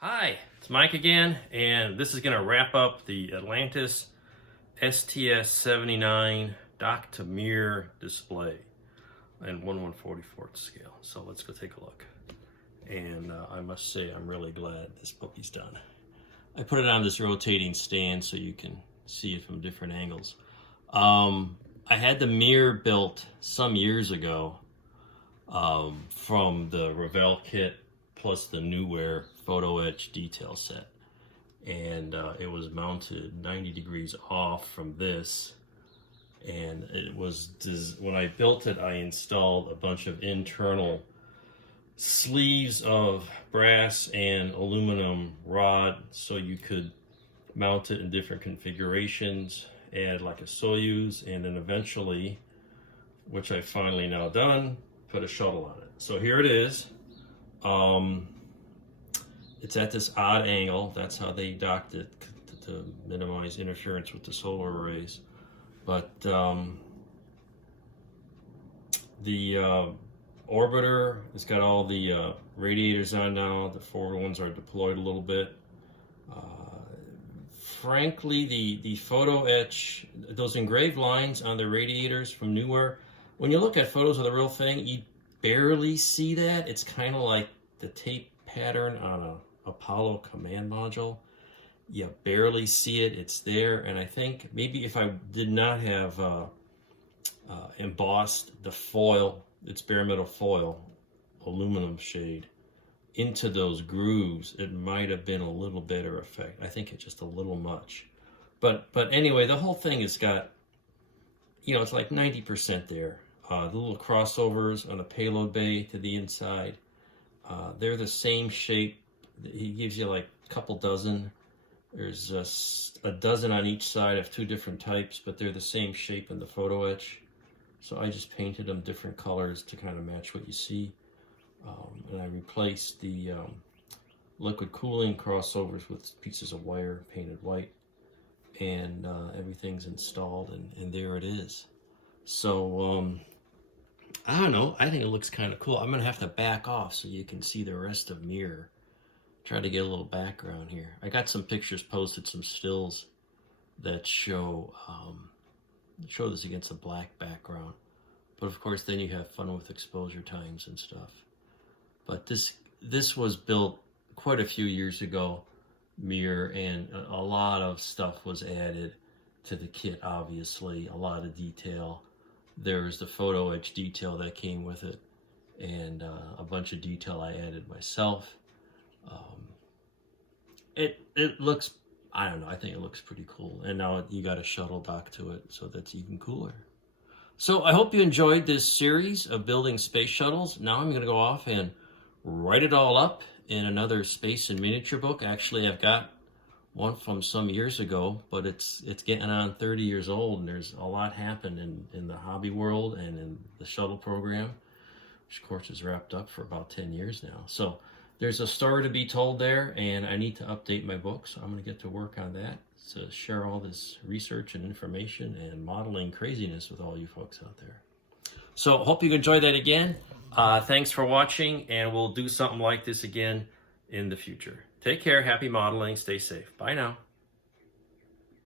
Hi, it's Mike again, and this is going to wrap up the Atlantis STS-79 dock-to-mirror display in 1/144th scale. So let's go take a look. And I must say I'm really glad this puppy's done. I put it on this rotating stand so you can see it from different angles. I had the mirror built some years ago from the Revell kit plus the Newware photo etch detail set, and it was mounted 90 degrees off from this, and it was when I built it I installed a bunch of internal sleeves of brass and aluminum rod so you could mount it in different configurations, add like a Soyuz, and then eventually, which I finally now done, put a shuttle on it. So here it is. It's at this odd angle. That's how they docked it to minimize interference with the solar arrays. But the orbiter has got all the radiators on now. The forward ones are deployed a little bit. Frankly, the photo etch, those engraved lines on the radiators from Newware, when you look at photos of the real thing, you barely see that. It's kind of like the tape pattern on a Apollo command module. You barely see it. It's there, and I think maybe if I did not have embossed the foil, it's bare metal foil, aluminum shade, into those grooves, it might have been a little better effect. I think it's just a little much. But anyway, the whole thing has got, it's like 90% there. The little crossovers on the payload bay to the inside, they're the same shape. He gives you like a couple dozen. There's a dozen on each side of two different types, but they're the same shape in the photo etch. So I just painted them different colors to kind of match what you see. And I replaced the liquid cooling crossovers with pieces of wire painted white. And everything's installed, and there it is. So I don't know, I think it looks kind of cool. I'm gonna have to back off so you can see the rest of Mir. Try to get a little background here. I got some pictures posted, some stills that show this against a black background. But of course then you have fun with exposure times and stuff. But this was built quite a few years ago, Mir, and a lot of stuff was added to the kit, obviously, a lot of detail. There's the photo etch detail that came with it, and a bunch of detail I added myself. It looks, I don't know, I think it looks pretty cool. And now you got a shuttle dock to it, so that's even cooler. So I hope you enjoyed this series of building space shuttles. Now I'm gonna go off and write it all up in another space and miniature book. Actually, I've got one from some years ago, but it's getting on 30 years old, and there's a lot happened in the hobby world and in the shuttle program, which of course is wrapped up for about 10 years now. So there's a story to be told there, and I need to update my book, so I'm going to get to work on that to share all this research and information and modeling craziness with all you folks out there. So hope you enjoyed that again. Thanks for watching, and we'll do something like this again in the future. Take care, happy modeling, stay safe. Bye now.